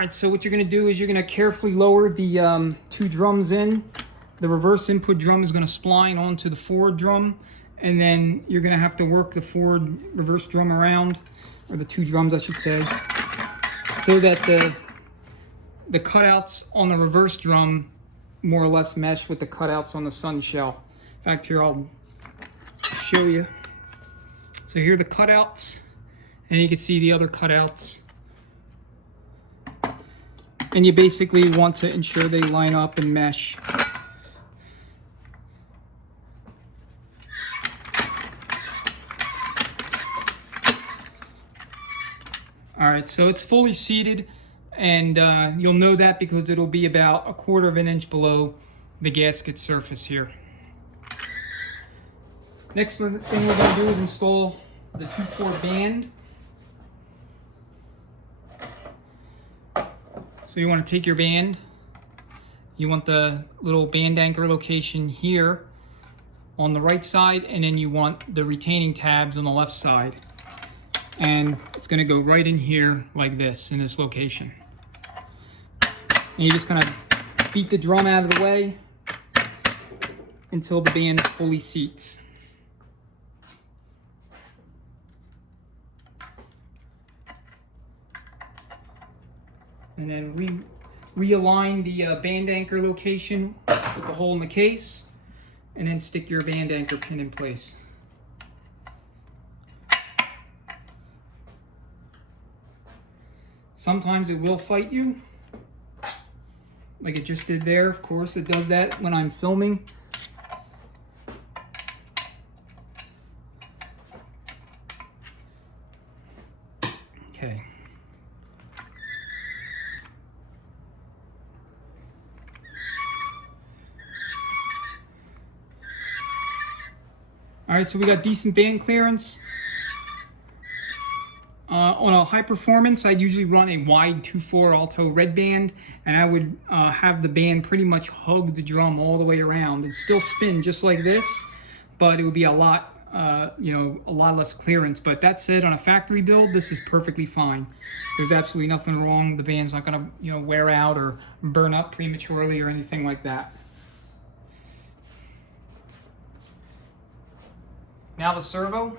Alright, so what you're going to do is you're going to carefully lower the two drums in. The reverse input drum is going to spline onto the forward drum, and then you're going to have to work the forward reverse drum around, or the two drums I should say, so that the cutouts on the reverse drum more or less mesh with the cutouts on the sun shell. In fact, here I'll show you. So here are the cutouts, and you can see the other cutouts. And you basically want to ensure they line up and mesh. Alright, so it's fully seated, and you'll know that because it'll be about 1/4 of an inch below the gasket surface here. Next thing we're going to do is install the 2/4 band. So you want to take your band, you want the little band anchor location here on the right side, and then you want the retaining tabs on the left side. And it's going to go right in here like this, in this location. And you just kind of beat the drum out of the way until the band fully seats. And then realign the band anchor location with the hole in the case, and then stick your band anchor pin in place. Sometimes it will fight you, like it just did there. Of course, it does that when I'm filming. Okay. All right, so we got decent band clearance. On a high performance, I'd usually run a wide 2/4 alto red band, and I would have the band pretty much hug the drum all the way around. It'd still spin just like this, but it would be a lot, a lot less clearance. But that said, on a factory build, this is perfectly fine. There's absolutely nothing wrong. The band's not going to, wear out or burn up prematurely or anything like that. Now the servo.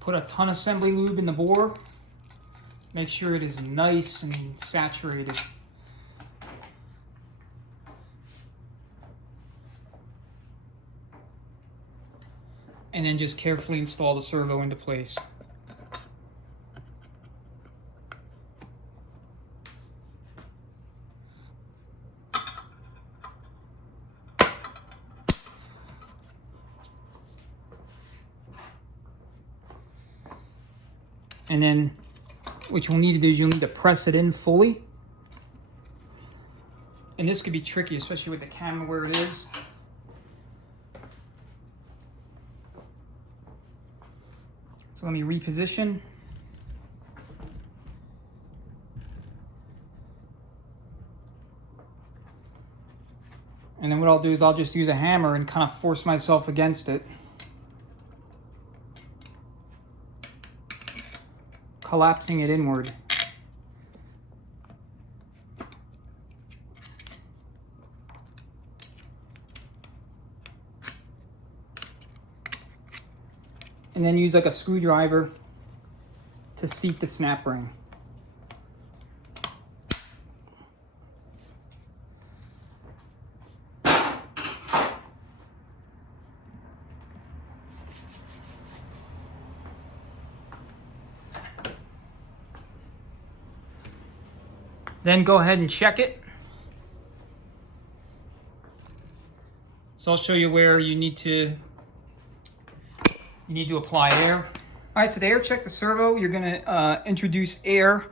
Put a ton of assembly lube in the bore. Make sure it is nice and saturated. And then just carefully install the servo into place. And then what you'll need to do is you'll need to press it in fully. And this could be tricky, especially with the camera where it is. So let me reposition. And then what I'll do is I'll just use a hammer and kind of force myself against it, collapsing it inward. And then use like a screwdriver to seat the snap ring. Then go ahead and check it. So I'll show you where you need to apply air. All right, so to air check the servo, you're gonna introduce air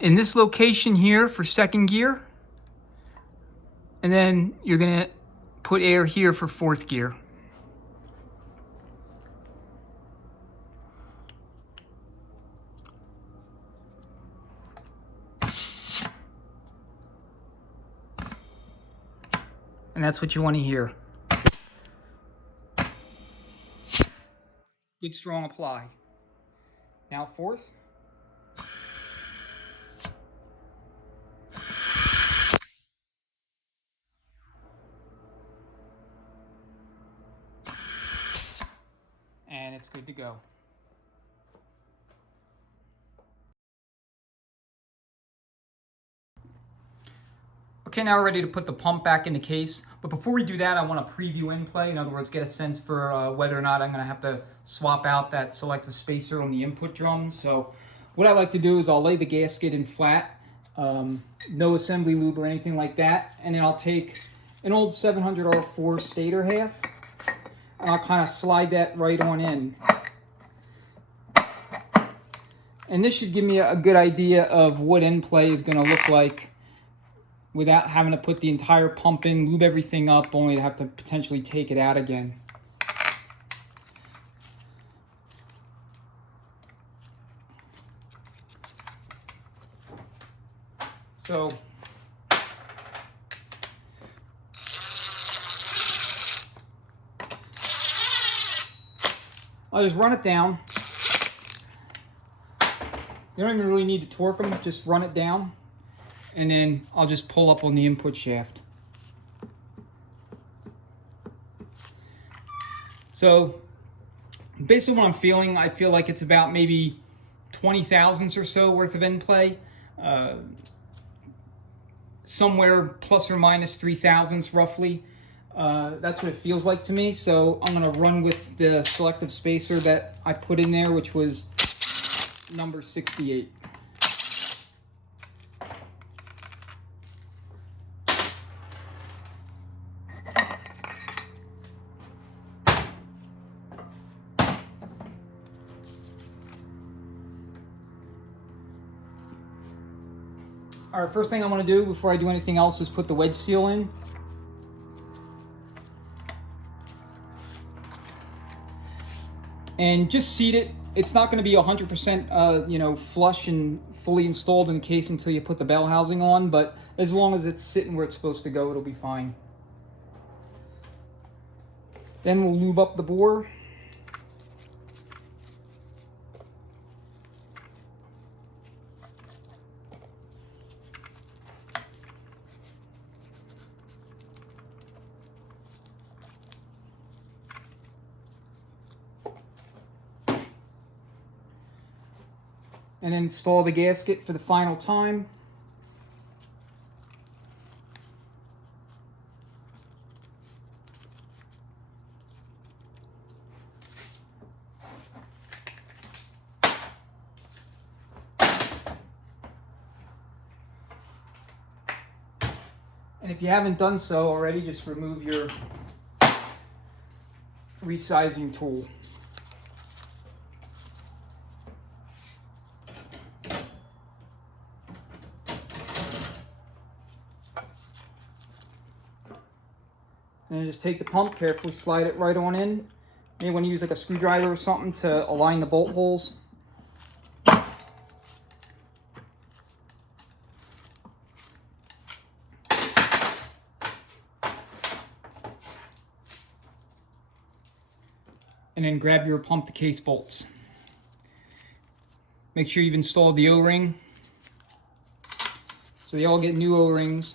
in this location here for second gear. And then you're gonna put air here for fourth gear. And that's what you want to hear. Good strong apply. Now fourth. And it's good to go. Okay, now we're ready to put the pump back in the case. But before we do that, I want to preview in play. In other words, get a sense for whether or not I'm going to have to swap out that selective spacer on the input drum. So what I like to do is I'll lay the gasket in flat, no assembly lube or anything like that. And then I'll take an old 700R4 stator half, and I'll kind of slide that right on in. And this should give me a good idea of what in play is going to look like without having to put the entire pump in, lube everything up, only to have to potentially take it out again. So I'll just run it down. You don't even really need to torque them, just run it down. And then I'll just pull up on the input shaft. So based on what I'm feeling, I feel like it's about maybe 20 thousandths or so worth of in play. Somewhere plus or minus 3 thousandths roughly. That's what it feels like to me. So I'm gonna run with the selective spacer that I put in there, which was number 68. All right, first thing I want to do before I do anything else is put the wedge seal in. And just seat it. It's not going to be 100% flush and fully installed in the case until you put the bell housing on, but as long as it's sitting where it's supposed to go, it'll be fine. Then we'll lube up the bore. And install the gasket for the final time. And if you haven't done so already, just remove your resizing tool. And just take the pump, carefully slide it right on in. You want to use like a screwdriver or something to align the bolt holes. And then grab your pump to case bolts. Make sure you've installed the O-ring. So they all get new O-rings.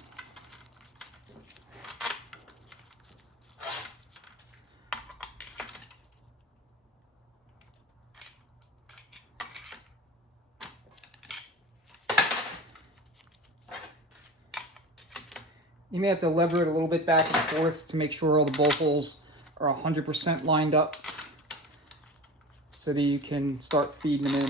You may have to lever it a little bit back and forth to make sure all the bolt holes are 100% lined up so that you can start feeding them in.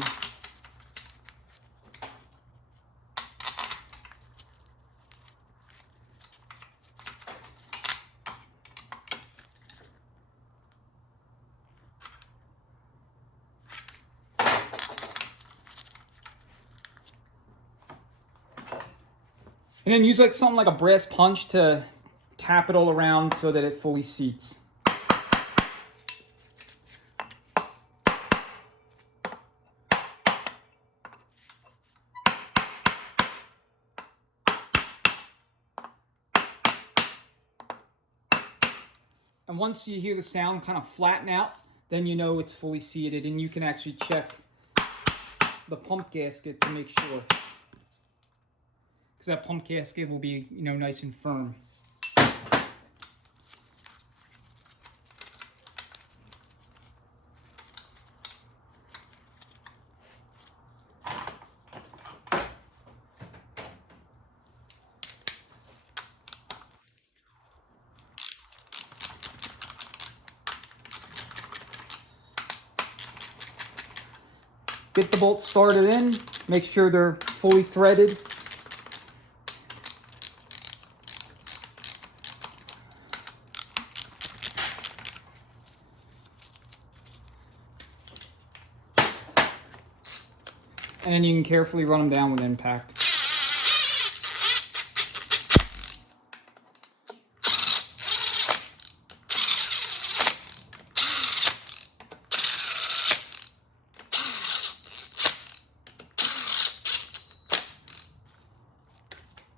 And then use like something like a brass punch to tap it all around so that it fully seats. And once you hear the sound kind of flatten out, then you know it's fully seated, and you can actually check the pump gasket to make sure, because that pump gasket will be, you know, nice and firm. Get the bolts started in, make sure they're fully threaded. And then you can carefully run them down with impact.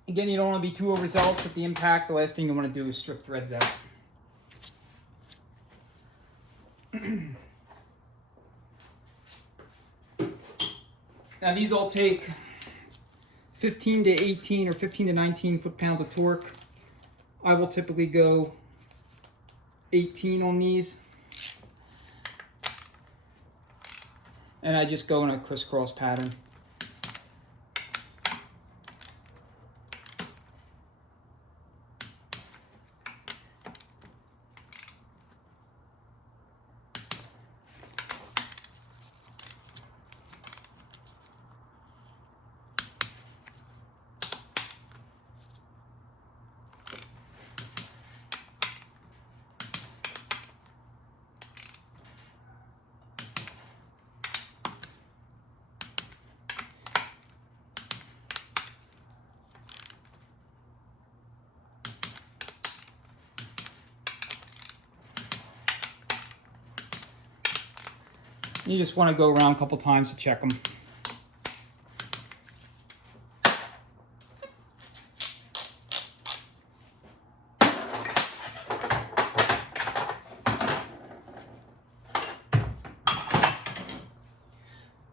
Again, you don't want to be too overzealous with the impact. The last thing you want to do is strip threads out. Now these all take 15 to 18 or 15 to 19 foot-pounds of torque. I will typically go 18 on these. And I just go in a crisscross pattern. You just want to go around a couple times to check them.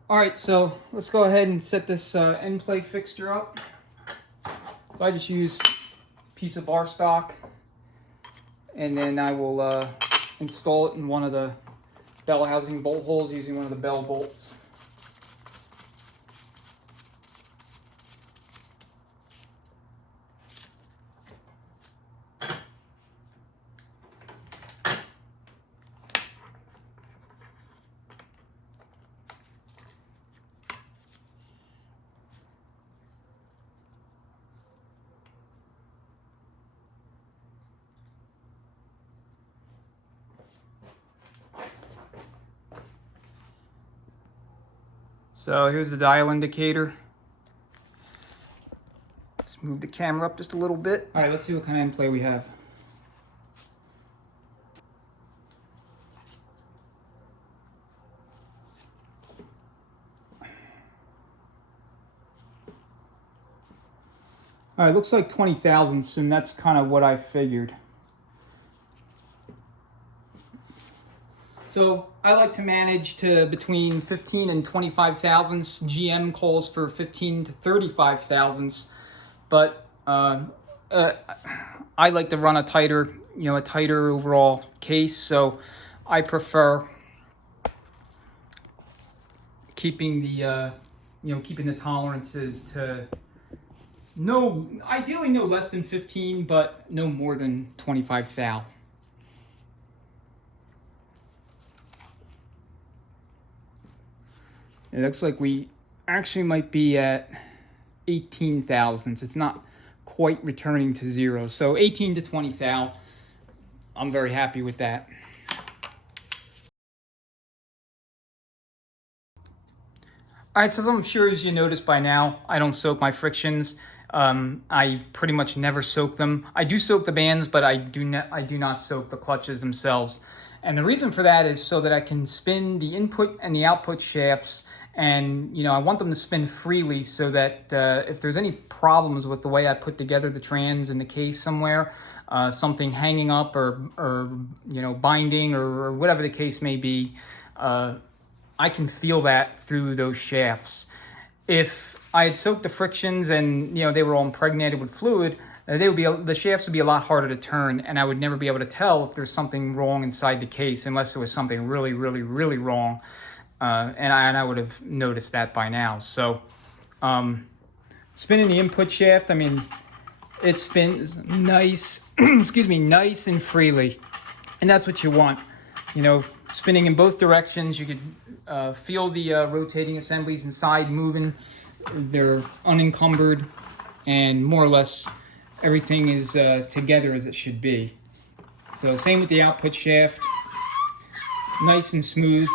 Alright, so let's go ahead and set this end plate fixture up. So I just use a piece of bar stock, and then I will install it in one of the bell housing bolt holes using one of the bell bolts. So here's the dial indicator. Let's move the camera up just a little bit. All right, let's see what kind of end play we have. All right, looks like 20 thousandths, and that's kind of what I figured. So I like to manage to between 15 and 25 thousandths. GM calls for 15 to 35 thousandths, but I like to run a tighter, a tighter overall case. So I prefer keeping the, keeping the tolerances to ideally no less than 15, but no more than 25 thou. It looks like we actually might be at 18 thousandths. It's not quite returning to zero. So 18 to 20 thou, I'm very happy with that. All right, so as I'm sure as you noticed by now, I don't soak my frictions. I pretty much never soak them. I do soak the bands, but I do not soak the clutches themselves. And the reason for that is so that I can spin the input and the output shafts, and I want them to spin freely so that if there's any problems with the way I put together the trans in the case somewhere, something hanging up or you know, binding or whatever the case may be, I can feel that through those shafts. If I had soaked the frictions and, you know, they were all impregnated with fluid, the shafts would be a lot harder to turn, and I would never be able to tell if there's something wrong inside the case unless there was something really, really, really wrong. And I would have noticed that by now. So spinning the input shaft, I mean, it spins nice, excuse me, nice and freely. And that's what you want. You know, spinning in both directions. You could feel the rotating assemblies inside moving. They're unencumbered, and more or less everything is together as it should be. So same with the output shaft. Nice and smooth.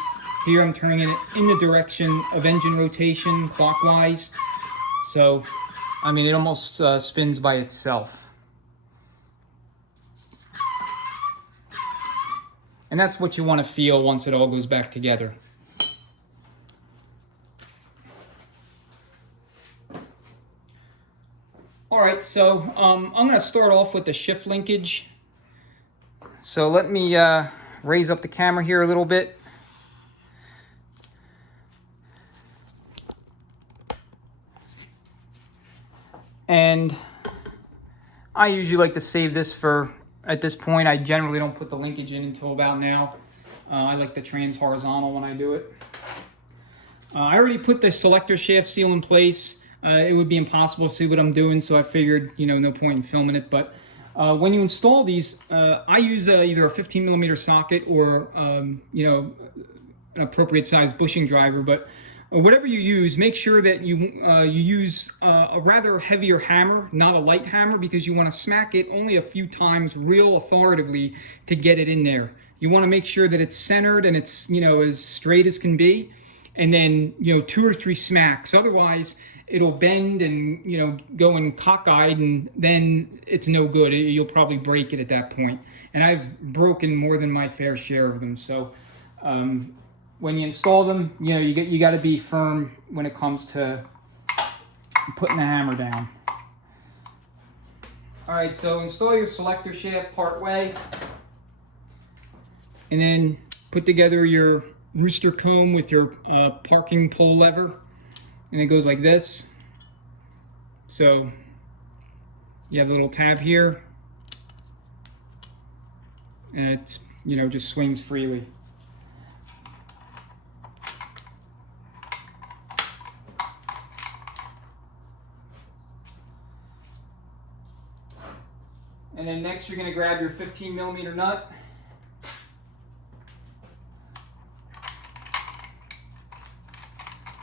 Here I'm turning it in the direction of engine rotation, clockwise. So, I mean, it almost spins by itself. And that's what you want to feel once it all goes back together. All right, so I'm going to start off with the shift linkage. So let me raise up the camera here a little bit. And I usually like to save this for, at this point, I generally don't put the linkage in until about now. I like the trans horizontal when I do it. I already put the selector shaft seal in place. It would be impossible to see what I'm doing, so I figured, you know, no point in filming it. But when you install these, I use either a 15mm socket or, you know, an appropriate size bushing driver. But whatever you use, make sure that you use a rather heavier hammer, not a light hammer, because you want to smack it only a few times real authoritatively to get it in there. You want to make sure that it's centered and it's, you know, as straight as can be. And then, you know, 2 or 3 smacks. Otherwise, it'll bend and, you know, go in cockeyed, and then it's no good. You'll probably break it at that point. And I've broken more than my fair share of them. So when you install them, you know, you got to be firm when it comes to putting the hammer down. All right, so install your selector shaft part way, and then put together your rooster comb with your parking pole lever, and it goes like this. So you have a little tab here, and it's, you know, just swings freely. And then next you're going to grab your 15mm nut.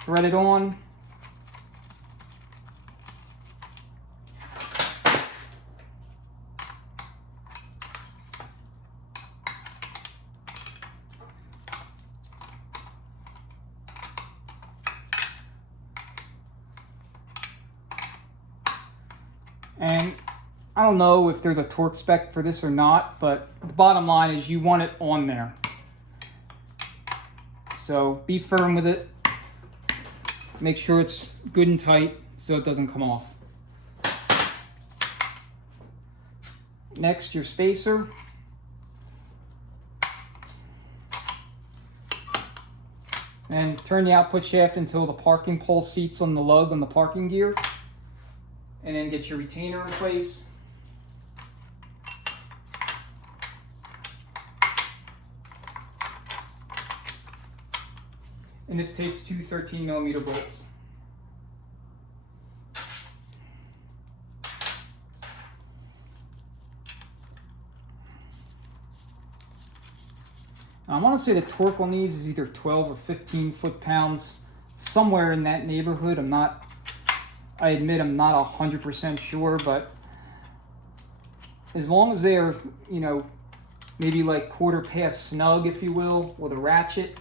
Thread it on. And I don't know if there's a torque spec for this or not, but the bottom line is you want it on there. So be firm with it. Make sure it's good and tight so it doesn't come off. Next, your spacer. And turn the output shaft until the parking pole seats on the lug on the parking gear. And then get your retainer in place. And this takes 2 13mm bolts. I want to say the torque on these is either 12 or 15 foot-pounds, somewhere in that neighborhood. I admit I'm not 100% sure, but as long as they're, you know, maybe like quarter past snug, if you will, with a ratchet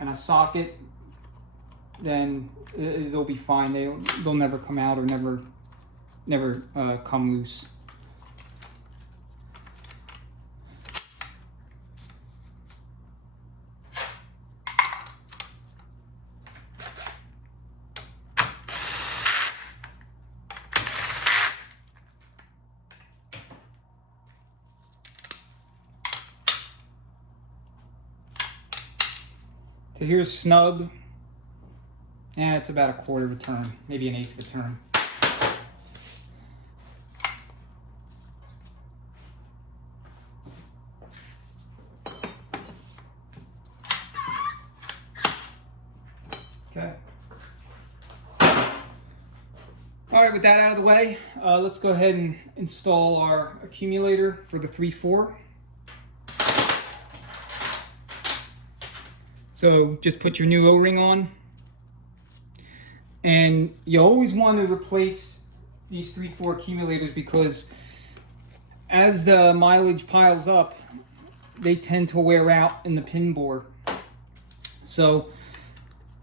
and a socket, then they'll be fine. They'll never come out or never come loose. to here's snug. And it's about a quarter of a turn, maybe an eighth of a turn. Okay. All right, with that out of the way, let's go ahead and install our accumulator for the 3/4. So just put your new O-ring on. And you always want to replace these 3/4 accumulators because as the mileage piles up, they tend to wear out in the pin bore. So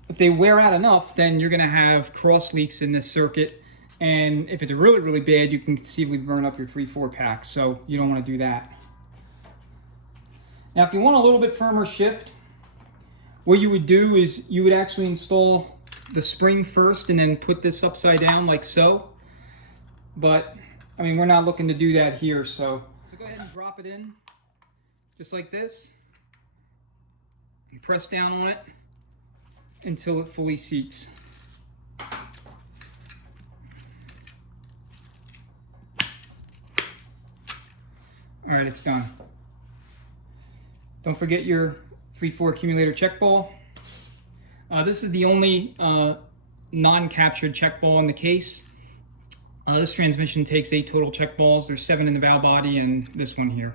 if they wear out enough, then you're going to have cross leaks in this circuit. And if it's really, really bad, you can conceivably burn up your 3/4 pack. So you don't want to do that. Now, if you want a little bit firmer shift, what you would do is you would actually install the spring first and then put this upside down like so. But, I mean, we're not looking to do that here. So go ahead and drop it in just like this. And press down on it until it fully seats. All right, it's done. Don't forget your 3/4 accumulator check ball. This is the only non-captured check ball in the case. This transmission takes 8 total check balls. There's 7 in the valve body and this one here.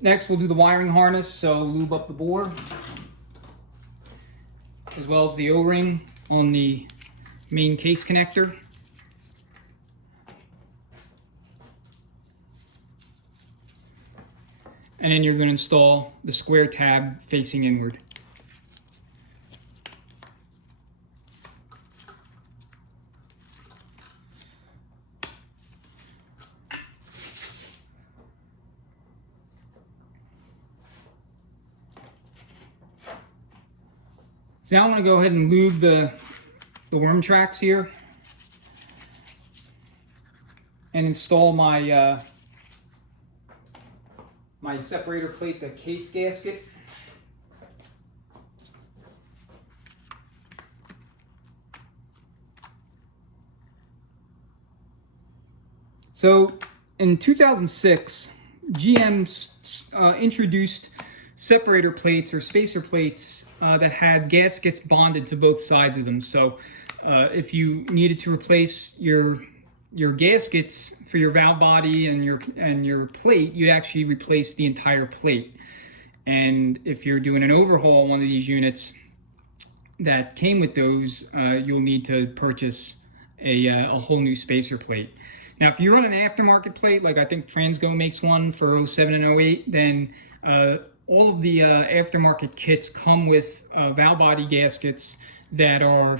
Next, we'll do the wiring harness, so lube up the bore, as well as the O-ring on the main case connector. And then you're going to install the square tab facing inward. So now I'm going to go ahead and lube the worm tracks here and install my my separator plate, the case gasket. So in 2006, GM introduced separator plates or spacer plates that had gaskets bonded to both sides of them. So if you needed to replace your gaskets for your valve body and your plate, you'd actually replace the entire plate. And if you're doing an overhaul on one of these units that came with those, you'll need to purchase a whole new spacer plate. Now, if you run an aftermarket plate, like I think Transgo makes one for 07 and 08, then all of the aftermarket kits come with valve body gaskets that are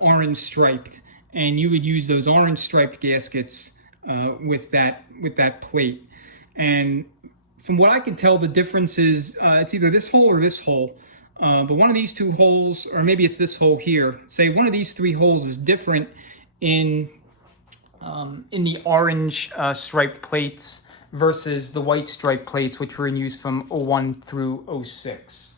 orange striped. And you would use those orange striped gaskets with that plate. And from what I could tell, the difference is it's either this hole or this hole. But one of these two holes, or maybe it's this hole here, say one of these 3 holes is different in the orange striped plates versus the white striped plates, which were in use from 01 through 06.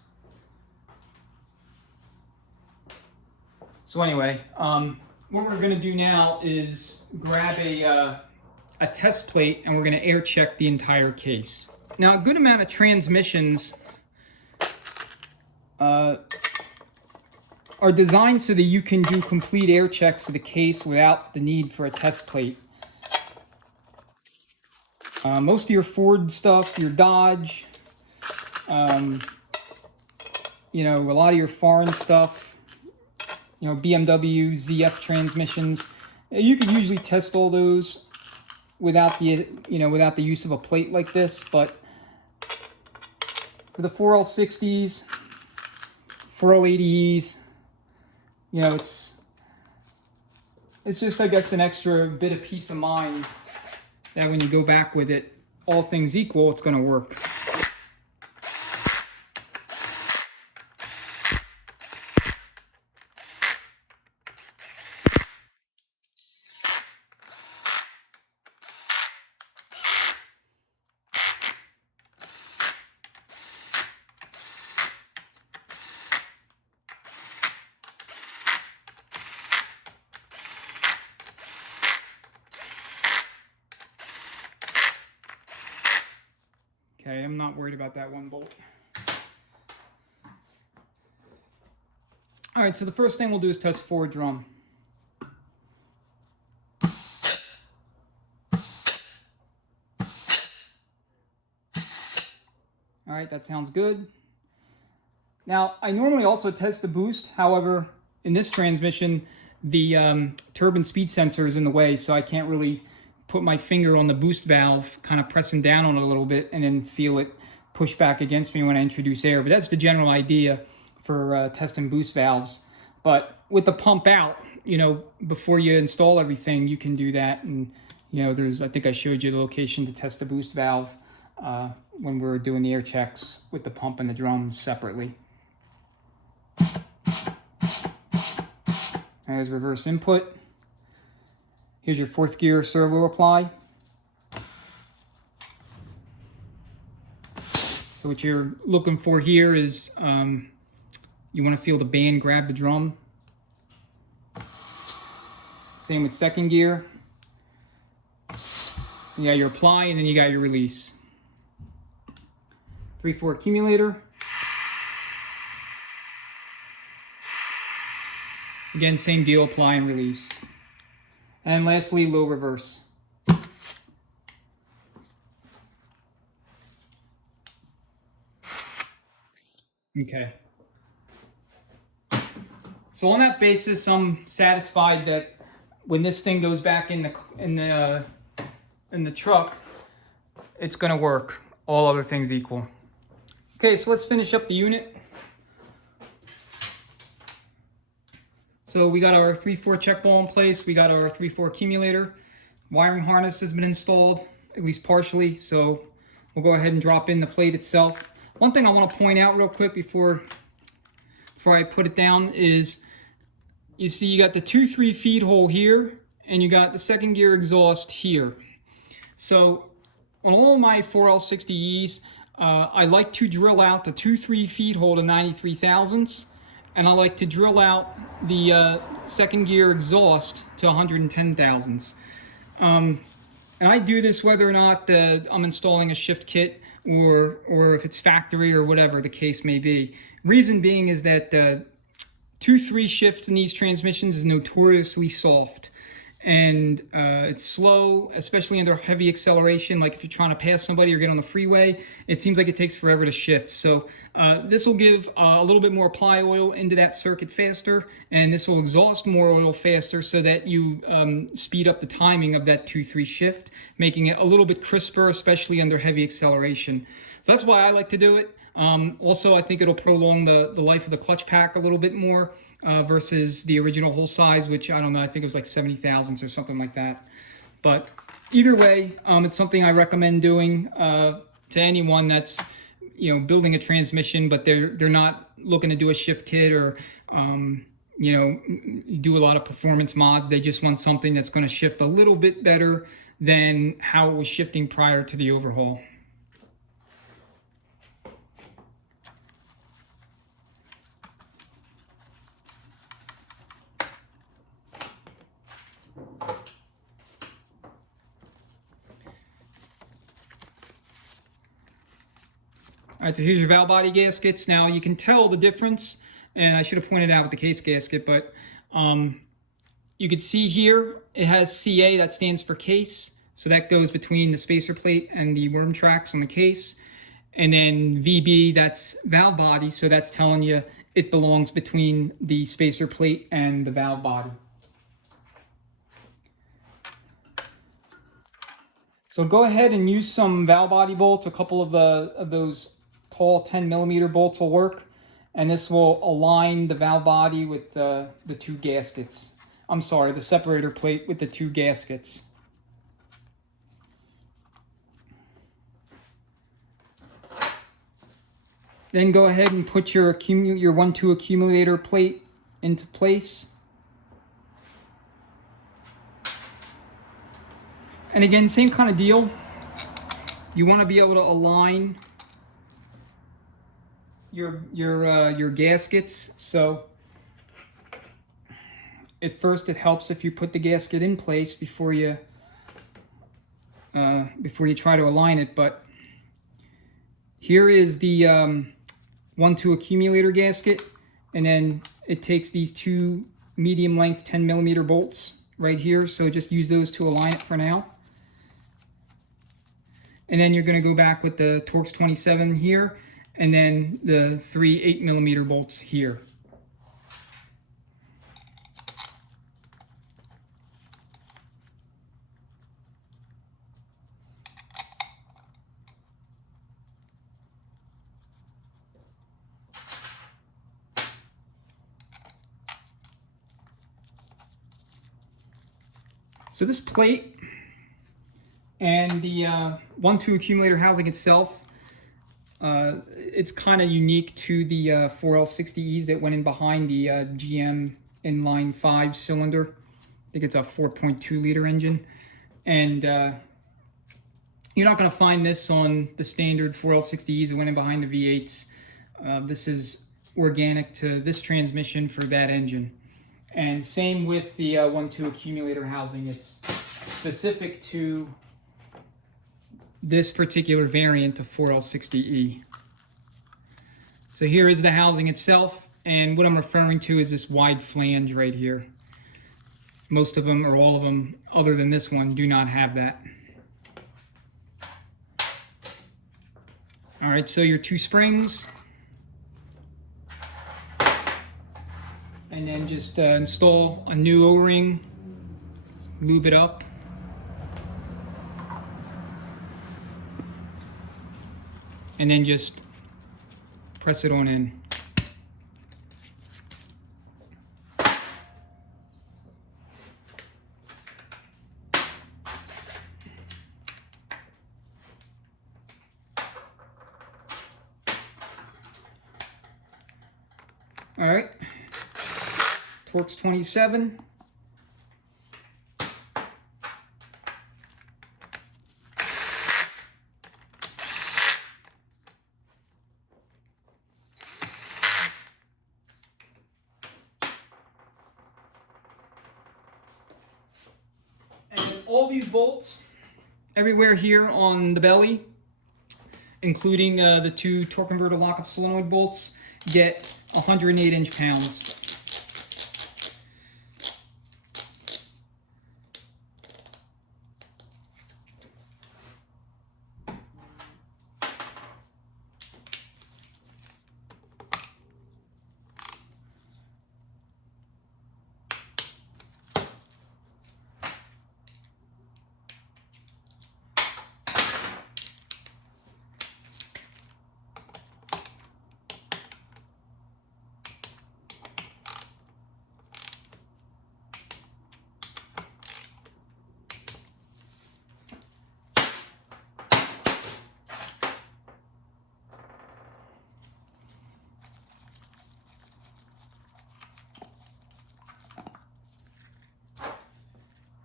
So anyway, what we're going to do now is grab a test plate and we're going to air check the entire case. Now, a good amount of transmissions are designed so that you can do complete air checks of the case without the need for a test plate. Most of your Ford stuff, your Dodge, you know, a lot of your foreign stuff, you know, BMW, ZF transmissions, you could usually test all those without the, without the use of a plate like this. But for the 4L60s, 4L80Es, you know, it's just, I guess, an extra bit of peace of mind that when you go back with it, all things equal, it's going to work. Okay, I'm not worried about that one bolt. All right, so the first thing we'll do is test forward drum. All right, that sounds good. Now, I normally also test the boost. However, in this transmission, the turbine speed sensor is in the way, so I can't really put my finger on the boost valve, kind of pressing down on it a little bit, and then feel it push back against me when I introduce air. But that's the general idea for testing boost valves. But with the pump out, you know, before you install everything, you can do that. And, you know, I think I showed you the location to test the boost valve when we were doing the air checks with the pump and the drums separately. There's reverse input. Here's your 4th gear servo apply. So what you're looking for here is you want to feel the band grab the drum. Same with 2nd gear. You got your apply and then you got your release. 3/4 accumulator. Again, same deal, apply and release. And lastly, low reverse. Okay. So on that basis, I'm satisfied that when this thing goes back in the truck, it's going to work. All other things equal. Okay, so let's finish up the unit. So we got our 3/4 check ball in place. We got our 3/4 accumulator. Wiring harness has been installed, at least partially. So we'll go ahead and drop in the plate itself. One thing I want to point out real quick before I put it down is, you see you got the 2-3 feed hole here, and you got the 2nd gear exhaust here. So on all my 4L60Es, I like to drill out the 2-3 feed hole to 93 thousandths, and I like to drill out the 2nd gear exhaust to 110 thousandths. And I do this whether or not I'm installing a shift kit or if it's factory or whatever the case may be. Reason being is that 2-3 shifts in these transmissions is notoriously soft. And it's slow, especially under heavy acceleration. Like if you're trying to pass somebody or get on the freeway, it seems like it takes forever to shift. So this will give a little bit more apply oil into that circuit faster, and this will exhaust more oil faster so that you speed up the timing of that 2-3 shift, making it a little bit crisper, especially under heavy acceleration. So that's why I like to do it. Also, I think it'll prolong the life of the clutch pack a little bit more versus the original hole size, which I don't know, I think it was like 70 thousandths or something like that. But either way, it's something I recommend doing to anyone that's, you know, building a transmission, but they're not looking to do a shift kit or you know, do a lot of performance mods. They just want something that's going to shift a little bit better than how it was shifting prior to the overhaul. All right, so here's your valve body gaskets. Now you can tell the difference, and I should have pointed out with the case gasket, but you can see here it has CA, that stands for case. So that goes between the spacer plate and the worm tracks on the case. And then VB, that's valve body, so that's telling you it belongs between the spacer plate and the valve body. So go ahead and use some valve body bolts. A couple of those tall 10mm bolts will work, and this will align the valve body with the 2 gaskets. I'm sorry, the separator plate with the 2 gaskets. Then go ahead and put your 1-2 accumulator plate into place. And again, same kind of deal. You want to be able to align your gaskets. So at first it helps if you put the gasket in place before you try to align it, but Here is the 1-2 accumulator gasket, and then it takes these two medium length 10mm bolts right here, so just use those to align it for now. And then you're going to go back with the Torx 27 here, and then the 3 8mm bolts here. So this plate and the 1-2 accumulator housing itself, it's kind of unique to the 4L60Es that went in behind the GM inline 5 cylinder. I think it's a 4.2 liter engine. And you're not going to find this on the standard 4L60Es that went in behind the V8s. This is organic to this transmission for that engine. And same with the 1-2 accumulator housing. It's specific to this particular variant of 4L60E. So here is the housing itself, and what I'm referring to is this wide flange right here. Most of them, or all of them, other than this one, do not have that. All right, so your two springs. And then just install a new O-ring, lube it up. And then just press it on in. All right. Torx 27. And all these bolts, everywhere here on the belly, including the two torque converter lockup solenoid bolts, get 108 inch-pounds.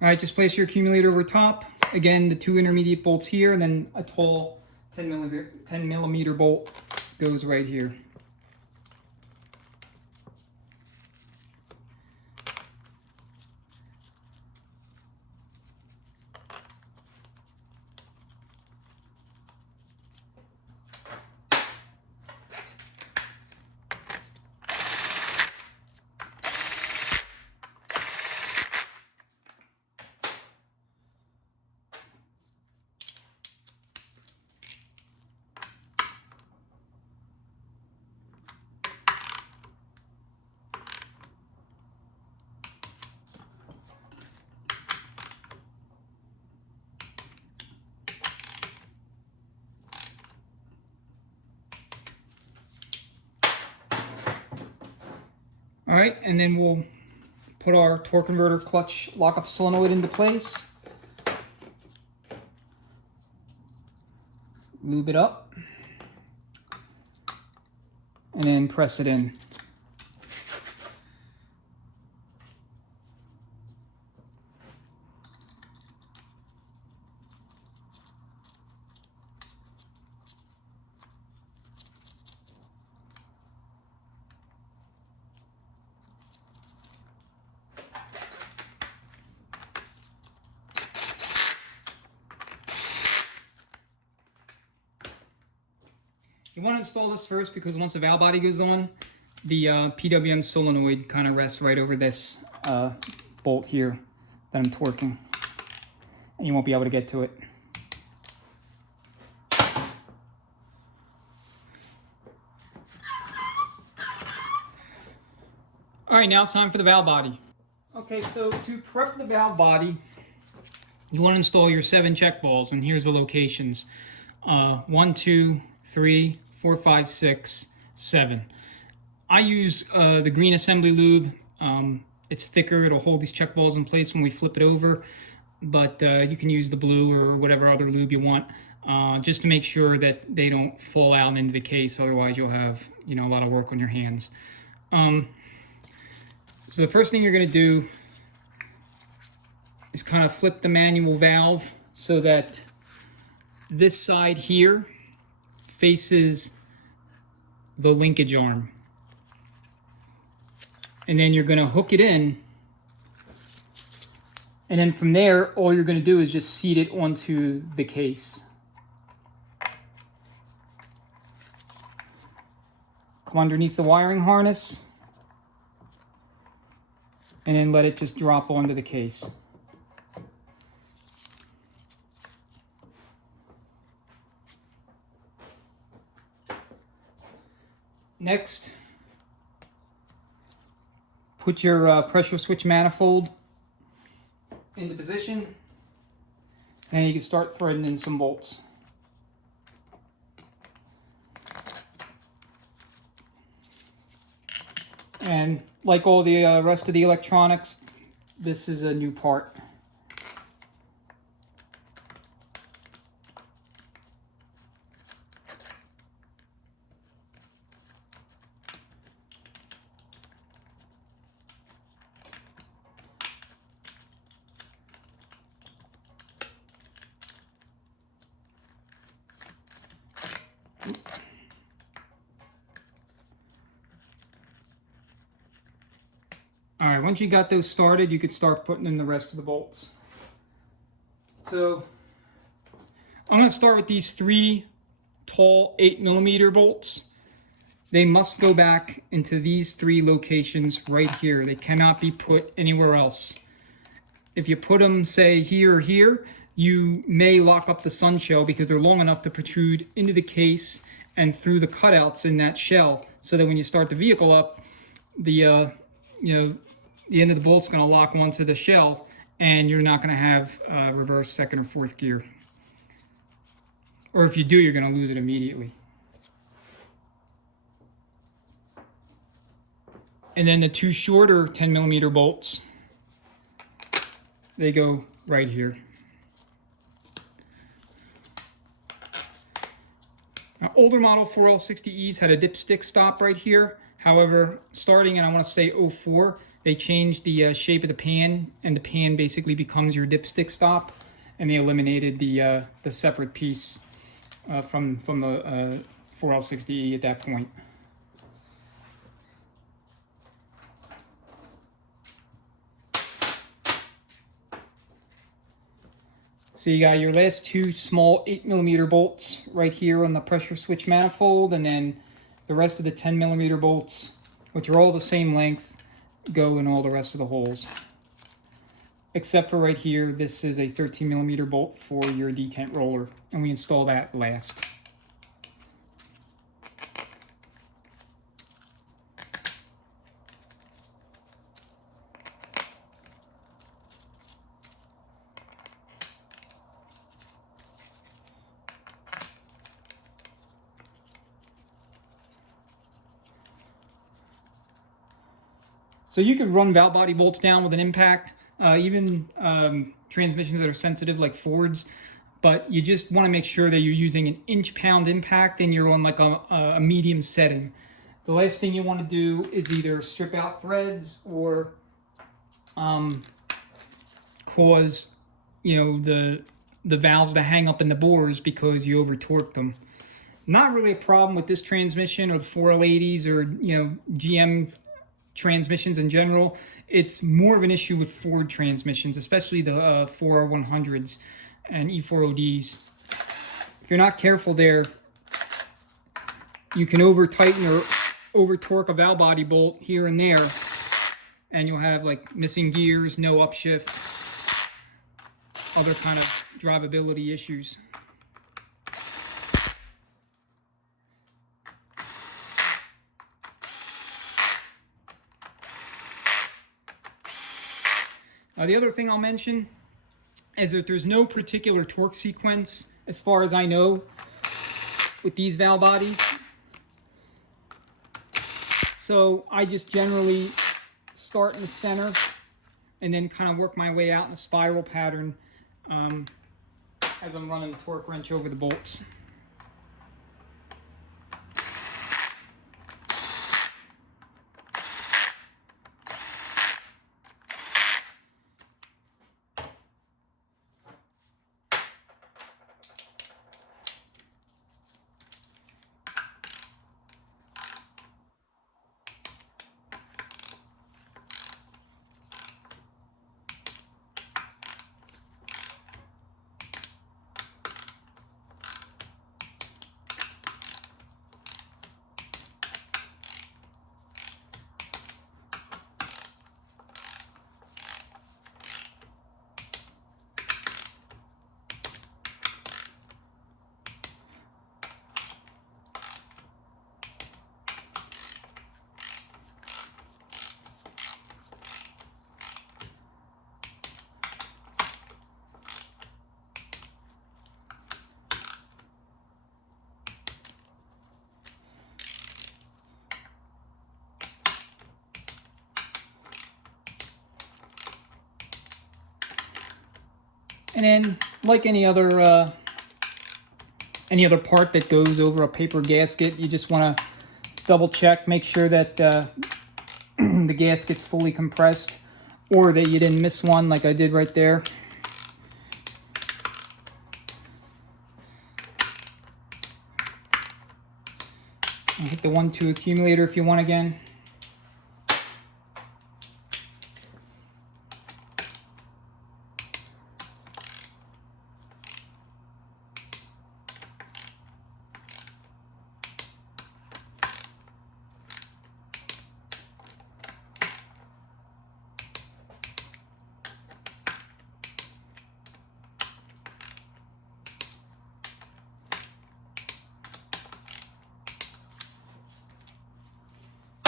All right, just place your accumulator over top. Again, the two intermediate bolts here, and then a tall 10 millimeter bolt goes right here. All right, and then we'll put our torque converter clutch lockup solenoid into place. Lube it up. And then press it in. You want to install this first because once the valve body goes on, the PWM solenoid kind of rests right over this bolt here that I'm torquing, and you won't be able to get to it. All right, now it's time for the valve body. Okay, so to prep the valve body, you want to install your 7 check balls, and here's the locations. 1, 2, 3, 4, 5, 6, 7. I use the green assembly lube. It's thicker, it'll hold these check balls in place when we flip it over, but you can use the blue or whatever other lube you want, just to make sure that they don't fall out into the case. Otherwise you'll have, you know, a lot of work on your hands. So the first thing you're going to do is kind of flip the manual valve so that this side here faces the linkage arm. And then you're going to hook it in. And then from there, all you're going to do is just seat it onto the case. Come underneath the wiring harness. And then let it just drop onto the case. Next, put your pressure switch manifold into position, and you can start threading in some bolts. And like all the rest of the electronics, this is a new part. All right, once you got those started, you could start putting in the rest of the bolts. So I'm going to start with these 3 tall 8mm bolts. They must go back into these 3 locations right here. They cannot be put anywhere else. If you put them, say, here or here, you may lock up the sun shell because they're long enough to protrude into the case and through the cutouts in that shell, so that when you start the vehicle up, the the end of the bolt's going to lock onto the shell, and you're not going to have reverse, second, or fourth gear. Or if you do, you're going to lose it immediately. And then the 2 shorter 10mm bolts, they go right here. Now, older model 4L60Es had a dipstick stop right here. However, starting in, I want to say 04, they changed the shape of the pan, and the pan basically becomes your dipstick stop, and they eliminated the separate piece from the 4L60E at that point. So you got your last 2 small 8mm bolts right here on the pressure switch manifold, and then the rest of the 10mm bolts, which are all the same length, go in all the rest of the holes. Except for right here, this is a 13mm bolt for your detent roller, and we install that last. So you could run valve body bolts down with an impact, even transmissions that are sensitive like Fords, but you just want to make sure that you're using an inch-pound impact and you're on like a medium setting. The last thing you want to do is either strip out threads or cause, you know, the valves to hang up in the bores because you over torqued them. Not really a problem with this transmission or the 4L80s or, you know, GM transmissions in general. It's more of an issue with Ford transmissions, especially the 4R100s and E4ODs. If you're not careful there, you can over tighten or over torque a valve body bolt here and there, and you'll have like missing gears, no upshift, other kind of drivability issues. The other thing I'll mention is that there's no particular torque sequence, as far as I know, with these valve bodies. So I just generally start in the center and then kind of work my way out in a spiral pattern as I'm running the torque wrench over the bolts. And then, like any other part that goes over a paper gasket, you just want to double check, make sure that the gasket's fully compressed, or that you didn't miss one like I did right there. And hit the 1-2 accumulator if you want again.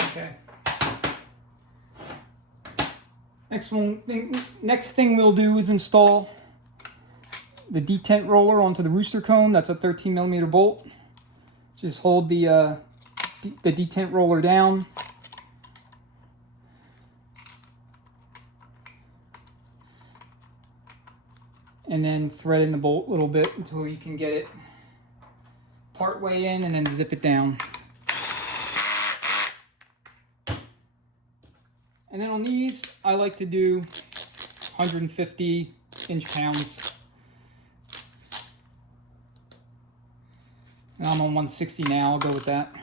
Okay. Next thing we'll do is install the detent roller onto the rooster comb. That's a 13mm bolt. Just hold the detent roller down. And then thread in the bolt a little bit until you can get it part way in, and then zip it down. And then on these, I like to do 150 inch-pounds. And I'm on 160 now, I'll go with that.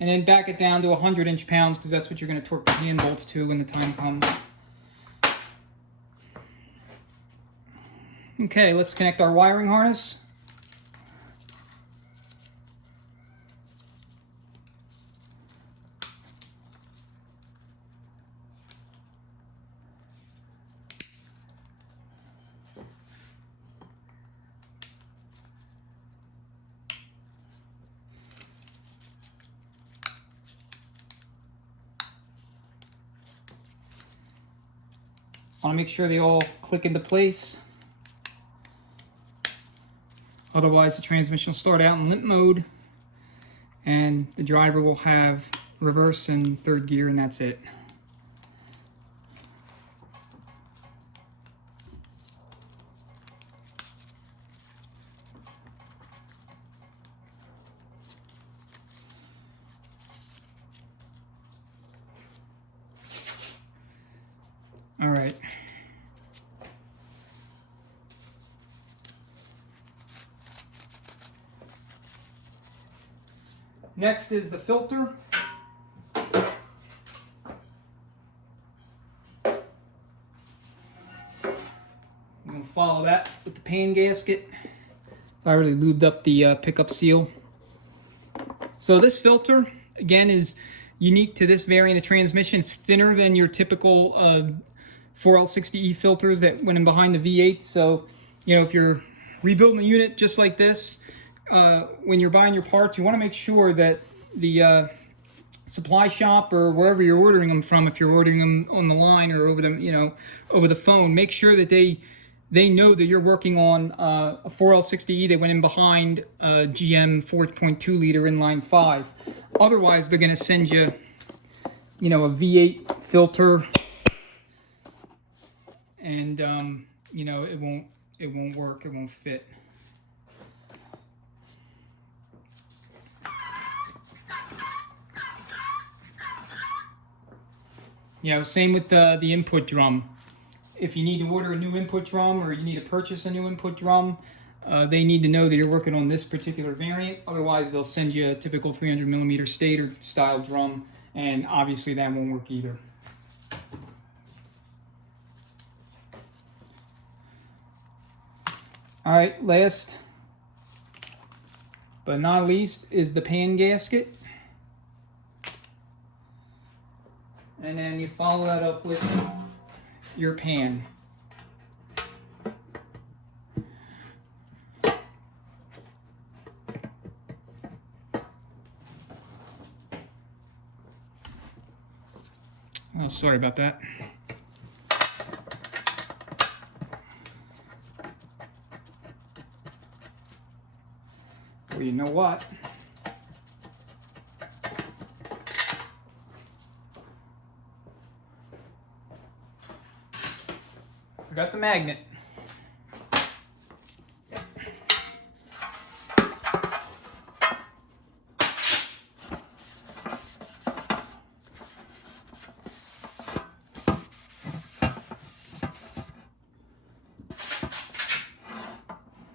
And then back it down to 100 inch-pounds, because that's what you're going to torque the hand bolts to when the time comes. Okay, let's connect our wiring harness. I want to make sure they all click into place. Otherwise, the transmission will start out in limp mode, and the driver will have reverse and third gear, and that's it. All right. Next is the filter. I'm going to follow that with the pan gasket. I already lubed up the pickup seal. So this filter, again, is unique to this variant of transmission. It's thinner than your typical 4L60E filters that went in behind the V8. So, you know, if you're rebuilding the unit just like this, when you're buying your parts, you want to make sure that the supply shop or wherever you're ordering them from, if you're ordering them on the line or over the, you know, over the phone, make sure that they know that you're working on a 4L60E that went in behind GM 4.2 liter inline 5. Otherwise, they're going to send you, you know, a V8 filter, and you know, it won't work. It won't fit. You know, same with the input drum. If you need to order a new input drum or you need to purchase a new input drum, they need to know that you're working on this particular variant. Otherwise, they'll send you a typical 300mm stator style drum, and obviously that won't work either. All right, last but not least is the pan gasket. And then you follow that up with your pan. Oh, sorry about that. Well, you know what? Forgot the magnet.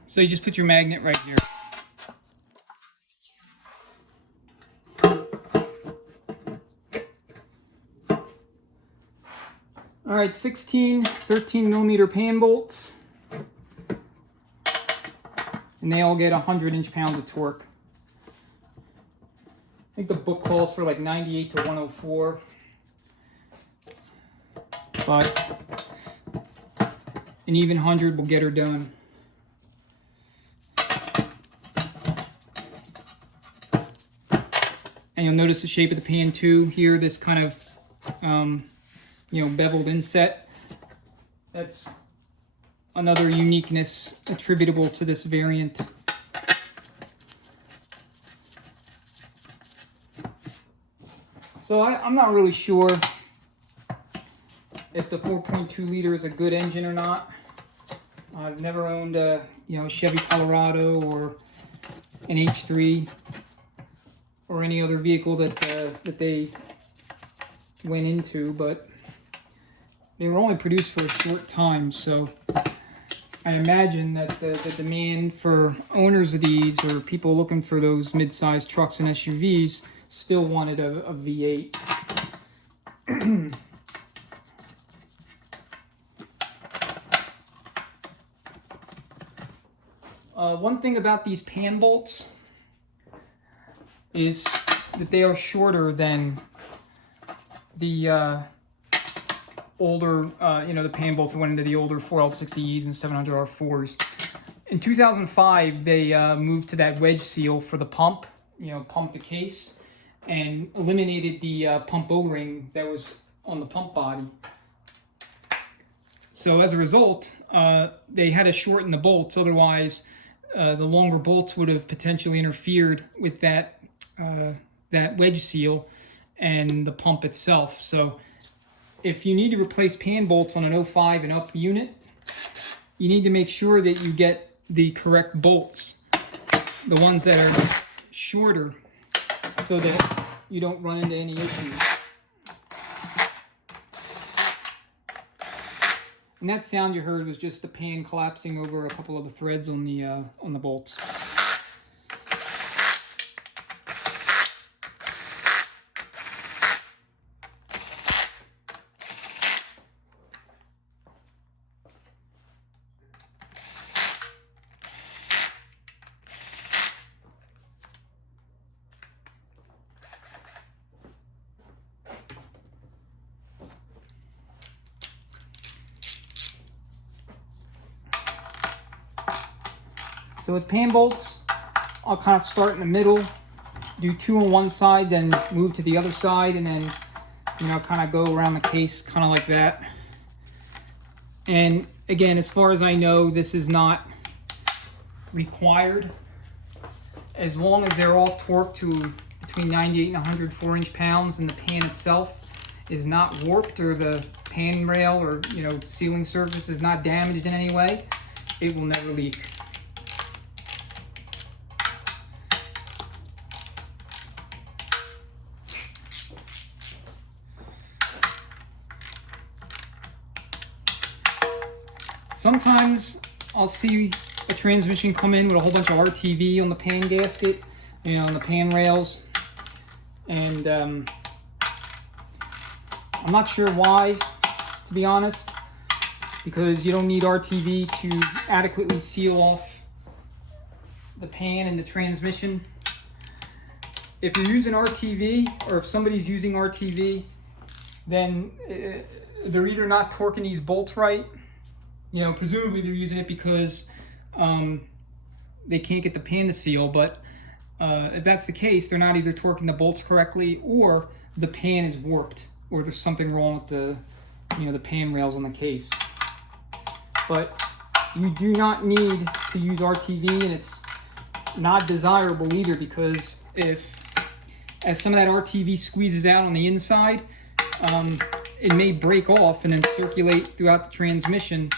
So you just put your magnet right here. All right, 16, 13mm pan bolts, and they all get 100 inch-pounds of torque. I think the book calls for like 98 to 104, but an even 100 will get her done. And you'll notice the shape of the pan too here, this kind of you know, beveled inset. That's another uniqueness attributable to this variant. So I'm not really sure if the 4.2 liter is a good engine or not. I've never owned a, you know, Chevy Colorado or an H3 or any other vehicle that they went into, but they were only produced for a short time, so I imagine that the demand for owners of these or people looking for those mid-sized trucks and SUVs still wanted a V8. One thing about these pan bolts is that they are shorter than the older, you know, the pan bolts that went into the older 4L60Es and 700R4s. In 2005, they moved to that wedge seal for the pump, you know, pump to case, and eliminated the pump O-ring that was on the pump body. So as a result, they had to shorten the bolts. Otherwise, the longer bolts would have potentially interfered with that wedge seal and the pump itself. So if you need to replace pan bolts on an 05 and up unit, you need to make sure that you get the correct bolts, the ones that are shorter, so that you don't run into any issues. And that sound you heard was just the pan collapsing over a couple of the threads on the bolts. So with pan bolts, I'll kind of start in the middle, do 2 on one side, then move to the other side, and then, you know, kind of go around the case kind of like that. And again, as far as I know, this is not required. As long as they're all torqued to between 98 and 100 4-inch pounds, and the pan itself is not warped, or the pan rail or, you know, sealing surface is not damaged in any way, it will never leak. Sometimes I'll see a transmission come in with a whole bunch of RTV on the pan gasket, you know, on the pan rails, and I'm not sure why, to be honest, because you don't need RTV to adequately seal off the pan and the transmission. If you're using RTV, or if somebody's using RTV, then they're either not torquing these bolts right. You know, presumably they're using it because they can't get the pan to seal, but if that's the case, they're not either torquing the bolts correctly, or the pan is warped, or there's something wrong with the, you know, the pan rails on the case. But you do not need to use RTV, and it's not desirable either, because as some of that RTV squeezes out on the inside, it may break off and then circulate throughout the transmission,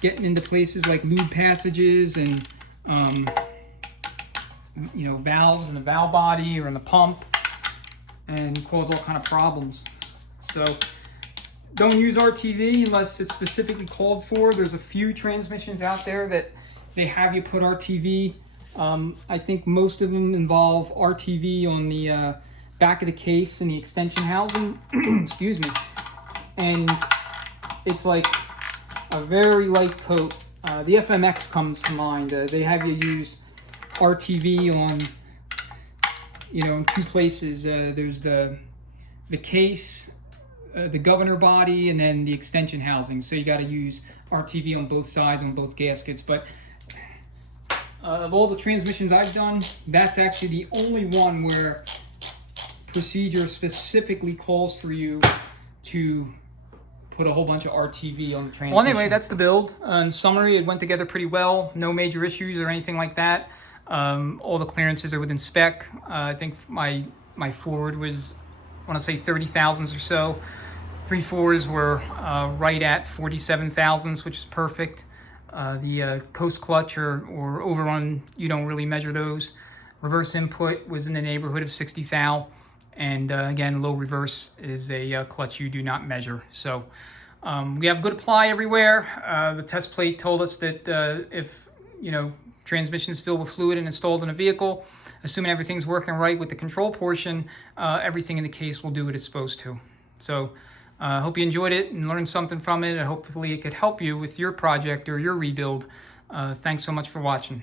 getting into places like lube passages and you know, valves in the valve body or in the pump, and cause all kind of problems. So don't use RTV unless it's specifically called for. There's a few transmissions out there that they have you put RTV. I think most of them involve RTV on the back of the case and the extension housing. Excuse me. And it's like a very light coat. The FMX comes to mind. They have you use RTV on, you know, in 2 places. There's the case, the governor body, and then the extension housing. So you got to use RTV on both sides, on both gaskets. But of all the transmissions I've done, that's actually the only one where procedure specifically calls for you to put a whole bunch of RTV on the transmission. Well, anyway, that's the build. In summary, it went together pretty well. No major issues or anything like that. All the clearances are within spec. I think my forward was, I want to say 30 thousandths or so. 3/4s were right at 47 thousandths, which is perfect. The coast clutch or overrun, you don't really measure those. Reverse input was in the neighborhood of 60 thou. And again, low reverse is a clutch you do not measure. So we have good apply everywhere. The test plate told us that if, you know, transmission is filled with fluid and installed in a vehicle, assuming everything's working right with the control portion, everything in the case will do what it's supposed to. So I hope you enjoyed it and learned something from it, and hopefully it could help you with your project or your rebuild. Thanks so much for watching.